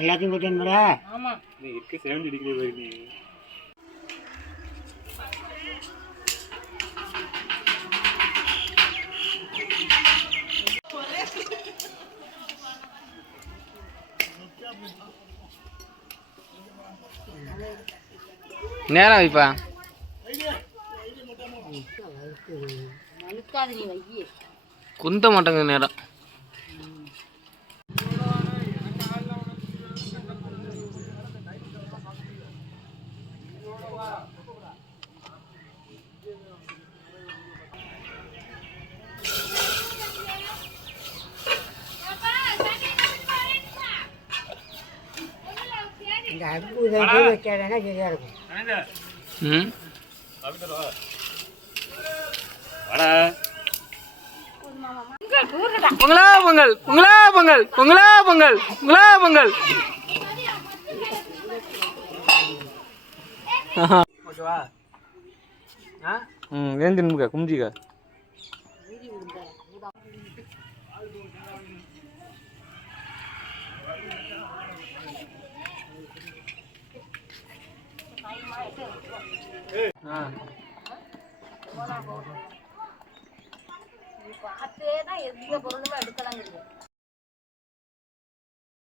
எல்லாத்தையும் போட்டேன்டா. ஆமா நீ இருக்க 70 டிகிரி வரை நீ நேரம் வைப்பா வழுக்காது நீ வையே. குந்த மாட்டேங்குது நேரம். இந்த அடுப்பு இதை வச்சாங்கன்னா சரியாக இருக்கும். ம் பொங்கலா பொங்கல் பொங்கலா பொங்கல் பொங்கலா பொங்கல் பொங்கலா பொங்கல். ஓகேவா? ஏன் தின்னுக்க கும்ஜிக்கா பார்த்தே தான் எந்த பொருளுமே எடுக்கலாங்கிறது.